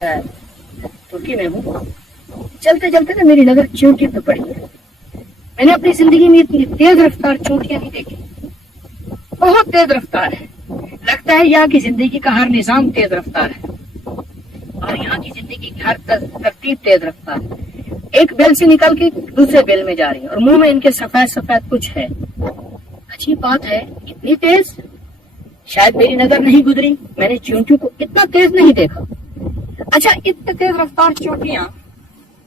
ترکی میں ہوں. چلتے چلتے نا میری نظر چونٹی پہ پڑی ہے. میں نے اپنی زندگی میں اتنی تیز رفتار چونٹیاں نہیں دیکھی. بہت تیز رفتار ہے. لگتا ہے یہاں کی زندگی کا ہر نظام تیز رفتار ہے اور یہاں کی زندگی کی ہر ترتیب تیز رفتار ہے. ایک بیل سے نکل کے دوسرے بیل میں جا رہی ہے اور منہ میں ان کے سفید سفید کچھ ہے. اچھی بات ہے اتنی تیز شاید میری نظر نہیں گزری. میں نے چونٹیوں کو اتنا تیز نہیں دیکھا. اچھا اتنے تیز رفتار چونٹیاں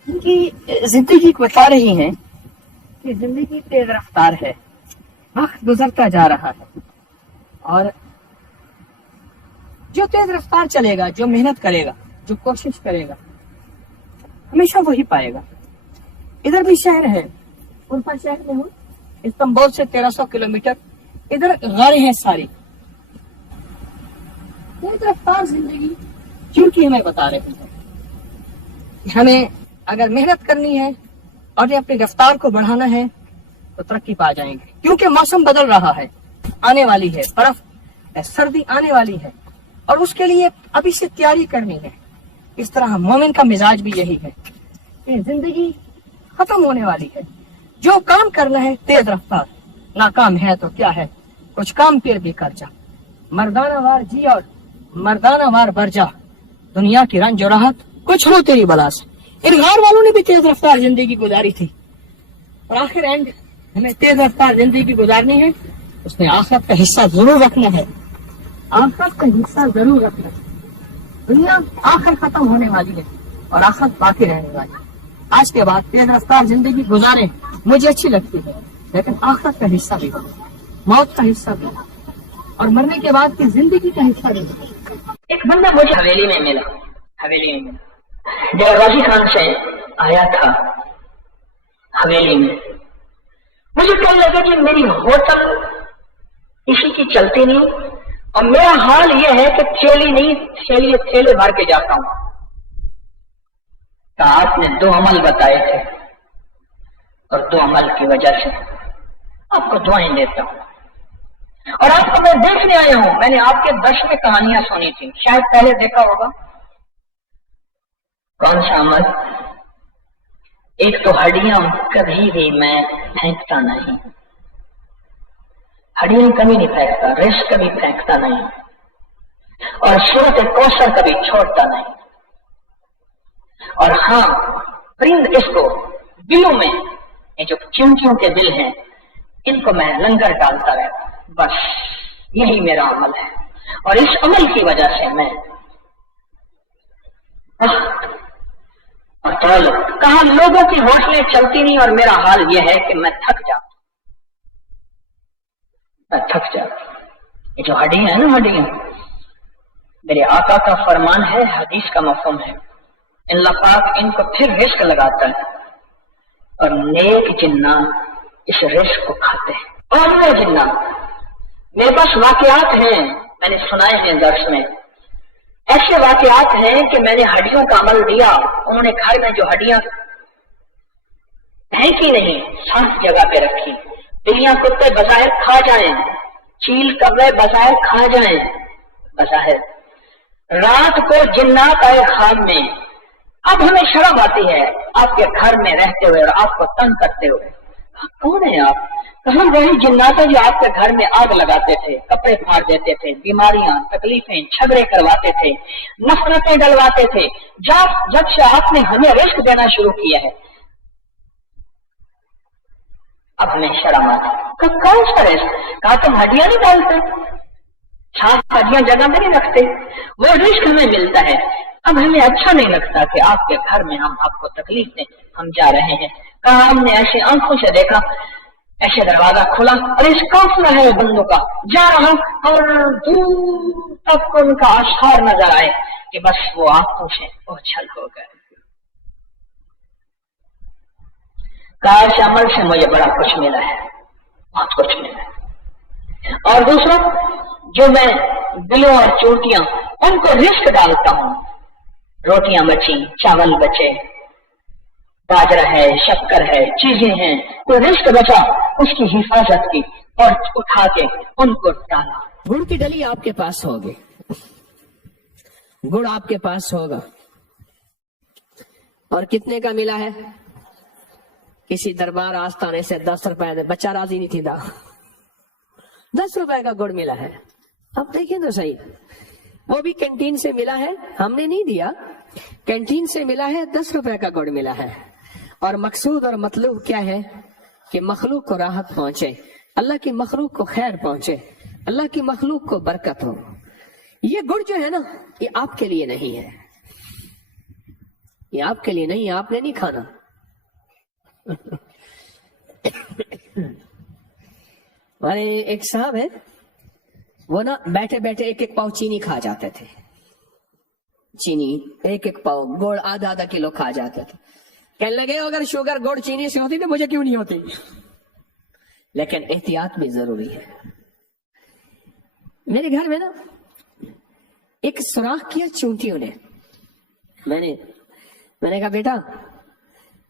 ان کی زندگی کو بتا رہی ہیں کہ زندگی تیز رفتار ہے. وقت گزرتا جا رہا ہے اور جو تیز رفتار چلے گا, جو محنت کرے گا, جو کوشش کرے گا, ہمیشہ وہی پائے گا. ادھر بھی شہر ہے, الفا شہر میں ہوں, استنبول سے 1300 کلومیٹر. ادھر غاریں ہیں ساری. تیز رفتار زندگی چونکہ ہمیں بتا رہے ہیں ہمیں اگر محنت کرنی ہے اور اپنی رفتار کو بڑھانا ہے تو ترقی پا جائیں گے. کیونکہ موسم بدل رہا ہے, آنے والی ہے برف, سردی آنے والی ہے اور اس کے لیے ابھی سے تیاری کرنی ہے. اس طرح مومن کا مزاج بھی یہی ہے کہ زندگی ختم ہونے والی ہے. جو کام کرنا ہے تیز رفتار, ناکام ہے تو کیا ہے, کچھ کام پھر بھی کر جا. مردانہ وار جی اور مردانہ وار بر جا, دنیا کی رنج و راحت کچھ ہو تیری بلا سے. ان غار والوں نے بھی تیز رفتار زندگی گزاری تھی اور آخر اینڈ ہمیں تیز رفتار زندگی گزارنی ہے. اس میں آخرت کا حصہ ضرور رکھنا ہے. آخرت کا حصہ ضرور رکھنا ہے. دنیا آخر ختم ہونے والی ہے اور آخرت باقی رہنے والی ہے. آج کے بعد تیز رفتار زندگی گزاریں مجھے اچھی لگتی ہے, لیکن آخرت کا حصہ بھی, موت کا حصہ بھی, اور مرنے کے بعد کی زندگی کا حصہ بھی. ایک بندہ مجھے حویلی میں ملا. جب غازی خان سے آیا تھا حویلی میں, مجھے کہنے لگا کہ میری ہوٹل کسی کی چلتی نہیں اور میرا حال یہ ہے کہ تھیلی نہیں تھیلے بھر کے جاتا ہوں. تو آپ نے 2 عمل بتائے تھے اور 2 عمل کی وجہ سے آپ کو دعائیں دیتا ہوں اور آپ کو میں دیکھنے آیا ہوں. میں نے آپ کے درس میں کہانیاں سنی تھی, شاید پہلے دیکھا ہوگا. کون سا عمل؟ ایک تو ہڈیاں کبھی بھی میں پھینکتا نہیں, ہڈیاں کبھی نہیں پھینکتا, رزق کبھی پھینکتا نہیں, اور سورت کوثر کبھی چھوڑتا نہیں. اور ہاں پرند اس کو دلوں میں, یہ جو چونٹیوں کے دل ہیں ان کو میں لنگر ڈالتا رہتا. بس یہی میرا عمل ہے اور اس عمل کی وجہ سے میں کہاں لوگوں کی ہوٹلیں چلتی نہیں اور میرا حال یہ ہے کہ میں تھک جاتا. یہ جو ہڈیاں ہیں نا, ہڈیاں میرے آقا کا فرمان ہے, حدیث کا مفہوم ہے. اللہ پاک ان کو پھر رزق لگاتا ہے اور نیک جنات اس رزق کو کھاتے ہیں. اور وہ جنات میرے پاس واقعات ہیں, میں نے سنائے ہیں درس میں. ایسے واقعات ہیں کہ میں نے ہڈیوں کا عمل دیا, انہوں نے گھر میں جو ہڈیاں پھینکی نہیں صاف جگہ پہ رکھی. بلیاں کتے بظاہر کھا جائیں, چیل کبے بظاہر کھا جائیں, بظاہر رات کو جنات آئے خواب میں. اب ہمیں شرم آتی ہے آپ کے گھر میں رہتے ہوئے اور آپ کو تنگ کرتے ہوئے. کون ہے آپ؟ کہاں وہی جنات جو آپ کے گھر میں آگ لگاتے تھے, کپڑے پھاڑ دیتے تھے, بیماریاں, تکلیفیں, جھگڑے کرواتے تھے, نفرتیں ڈلواتے تھے. جب سے آپ نے ہمیں رزق دینا شروع کیا ہے اب ہمیں شرم آتی. کون سا رزق؟ کہا تم ہڈیاں نہیں ڈالتے, صاف ہڈیاں جگہ میں نہیں رکھتے, وہ رزق ہمیں ملتا ہے. اب ہمیں اچھا نہیں لگتا کہ آپ کے گھر میں ہم آپ کو تکلیف دیں. ہم جا رہے ہیں, کہا ہم نے ایسے آنکھوں سے دیکھا, ایسے دروازہ کھلا اور اس قافلہ ہے بندوں کا جا رہا اور دور تک ان کا آثار نظر آئے کہ بس وہ آنکھوں سے اوچھل ہو گئے. کاش عمل سے مجھے بڑا کچھ ملا ہے, بہت کچھ ملا ہے. اور دوسرا جو میں دلوں اور چوٹیاں ان کو رزق ڈالتا ہوں, روٹیاں بچی, چاول بچے, باجرہ ہے, شکر ہے, چیزیں ہیں, کوئی رزق بچا, اس کی حفاظت کی اور اٹھا کے ان کو ڈالا. گڑ کی ڈلی آپ کے پاس ہوگی, گڑ آپ کے پاس ہوگا, اور کتنے کا ملا ہے؟ کسی دربار آستانے سے 10 روپے دے، بچہ راضی نہیں تھا، 10 روپے کا گڑ ملا ہے. اب دیکھیں تو صحیح، وہ بھی کینٹین سے ملا ہے، ہم نے نہیں دیا، کینٹین سے ملا ہے، 10 روپے کا گڑ ملا ہے. اور مقصود اور مطلوب کیا ہے؟ کہ مخلوق کو راحت پہنچے، اللہ کی مخلوق کو خیر پہنچے، اللہ کی مخلوق کو برکت ہو. یہ گڑ جو ہے نا، یہ آپ کے لیے نہیں ہے، یہ آپ کے لیے نہیں، آپ نے نہیں کھانا. ہمارے ایک صاحب ہے، وہ نا بیٹھے بیٹھے ایک ایک پاؤ چینی کھا جاتے تھے، چینی ایک ایک پاؤ، گڑ آدھا کلو کھا جاتے تھے. کہنے لگے اگر شوگر گڑ چینی سے ہوتی تو مجھے کیوں نہیں ہوتی. لیکن احتیاط بھی ضروری ہے. میرے گھر میں نا ایک سوراخ کیا چونٹیوں نے. میں نے کہا بیٹا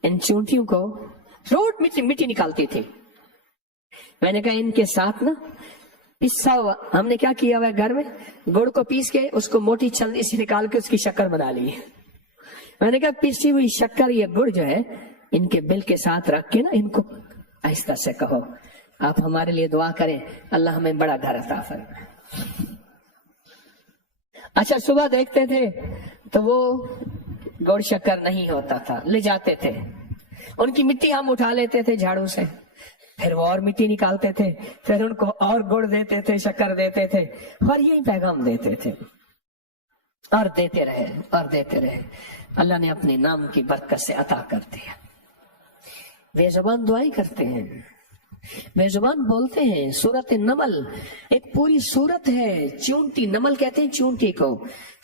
ان چونٹیوں کو روز مٹی نکالتی تھی. میں نے کہا ان کے ساتھ نا پسا ہوا، ہم نے کیا کیا ہوا ہے گھر میں، گڑ کو پیس کے اس کو موٹی چھلنی سے نکال کے اس کی شکر بنا لی. میں نے کہا پیسی ہوئی شکر یہ گڑ جو ہے ان کے بل کے ساتھ رکھ کے نا ان کو آہستہ سے کہو آپ ہمارے لیے دعا کریں اللہ ہمیں بڑا گھر عطا فرمائے. اچھا صبح دیکھتے تھے تو وہ گڑ شکر نہیں ہوتا تھا، لے جاتے تھے، ان کی مٹی ہم اٹھا لیتے تھے جھاڑو سے، پھر وہ اور مٹی نکالتے تھے، پھر ان کو اور گڑ دیتے تھے، شکر دیتے تھے، اور یہی پیغام دیتے تھے اور دیتے رہے اور دیتے رہے. اللہ نے اپنے نام کی برکت سے عطا کر دیا. بے زبان دعائیں کرتے ہیں، بے زبان بولتے ہیں. سورت نمل ایک پوری سورت ہے، چونٹی نمل کہتے ہیں چونٹی کو،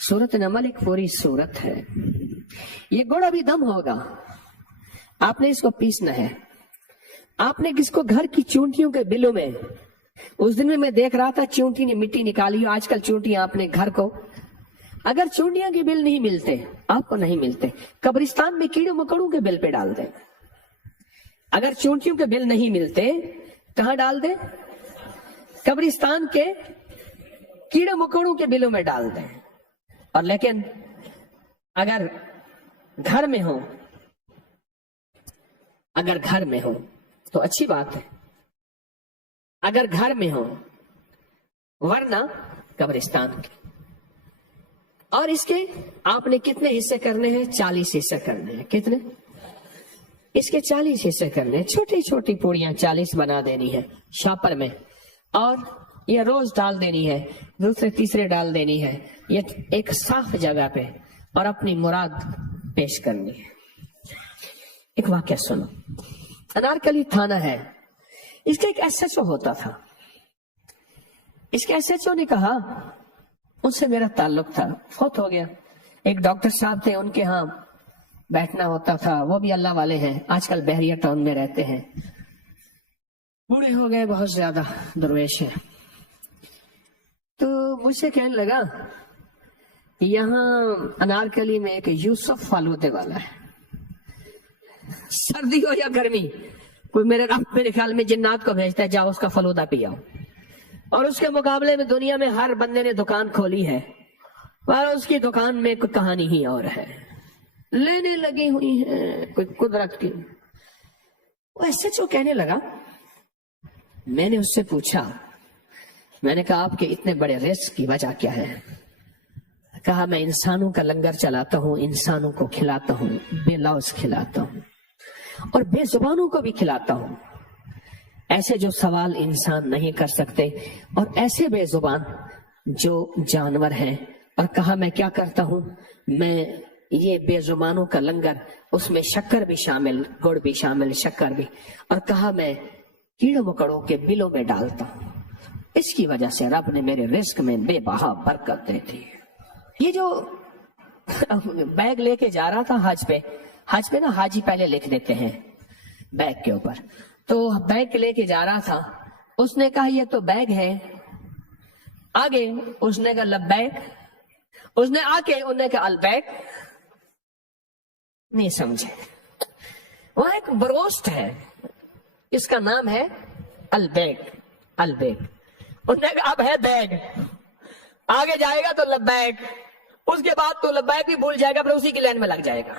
سورت نمل ایک پوری سورت ہے. یہ گڑ ابھی دم ہوگا، آپ نے اس کو پیسنا ہے. آپ نے کس کو گھر کی چونٹیوں کے بلوں میں، اس دن میں دیکھ رہا تھا چونٹی نے مٹی نکالی. آج کل چونٹیاں آپ نے گھر کو، اگر چونٹیاں کے بل نہیں ملتے، آپ کو نہیں ملتے، قبرستان میں کیڑے مکوڑوں کے بل پہ ڈال دیں. اگر چونٹیوں کے بل نہیں ملتے کہاں ڈال دیں؟ قبرستان کے کیڑے مکوڑوں کے بلوں میں ڈال دیں. اور لیکن اگر گھر میں ہو، اگر گھر میں ہو تو اچھی بات ہے، اگر گھر میں ہو، ورنہ قبرستان کے. اور اس کے آپ نے کتنے حصے کرنے ہیں؟ 40 حصے کرنے ہیں. کتنے؟ اس کے 40 حصے کرنے ہیں. چھوٹی چھوٹی پوڑیاں 40 بنا دینی ہے شاپر میں، اور یہ روز ڈال دینی ہے، دوسرے تیسرے ڈال دینی ہے، یہ ایک صاف جگہ پہ، اور اپنی مراد پیش کرنی ہے. ایک واقعہ سنو. انارکلی تھانہ ہے، اس کا ایک ایس ایچ او ہوتا تھا. اس کے ایس ایچ او نے کہا، ان سے میرا تعلق تھا، فوت ہو گیا. ایک ڈاکٹر صاحب تھے، ان کے ہاں بیٹھنا ہوتا تھا، وہ بھی اللہ والے ہیں، آج کل بحریہ ٹاؤن میں رہتے ہیں، بوڑھے ہو گئے، بہت زیادہ درویش ہیں. تو مجھ سے کہنے لگا یہاں انارکلی میں ایک یوسف فالودے والا ہے، سردی ہو یا گرمی، کوئی میرے خیال میں جنات کو بھیجتا ہے، جاؤ اس کا فلودہ پیاؤ. اور اس کے مقابلے میں دنیا میں ہر بندے نے دکان کھولی ہے، اور اس کی دکان میں کوئی کہانی ہی اور ہے، لینے لگی ہوئی ہیں کوئی قدرت کی. وہ ایسے جو کہنے لگا، میں نے اس سے پوچھا، میں نے کہا آپ کے اتنے بڑے رزق کی وجہ کیا ہے؟ کہا میں انسانوں کا لنگر چلاتا ہوں، انسانوں کو کھلاتا ہوں، بے لوث کھلاتا ہوں، اور بے زبانوں کو بھی کھلاتا ہوں، ایسے جو سوال انسان نہیں کر سکتے، اور ایسے بے زبان جو جانور ہیں. اور کہا میں کیا کرتا ہوں، میں یہ بے زبانوں کا لنگر، اس میں شکر بھی شامل، گڑ بھی شامل، شکر بھی، اور کہا میں کیڑے مکڑوں کے بلوں میں ڈالتا ہوں. اس کی وجہ سے رب نے میرے رزق میں بے بہا برکت دے دی. یہ جو بیگ لے کے جا رہا تھا حج پہ نا حاجی پہلے لکھ دیتے ہیں بیگ کے اوپر، تو بیگ لے کے جا رہا تھا، اس نے کہا یہ تو بیگ ہے، آگے اس نے کہا لبیک، اس نے آ کے انہوں نے کہا البیک، نہیں سمجھے. وہاں ایک بروسٹ ہے، اس کا نام ہے البیک. انہوں نے کہا اب ہے بیگ، آگے جائے گا تو لبیک، اس کے بعد تو لبیک بھی بھول جائے گا، پھر اسی کی لائن میں لگ جائے گا.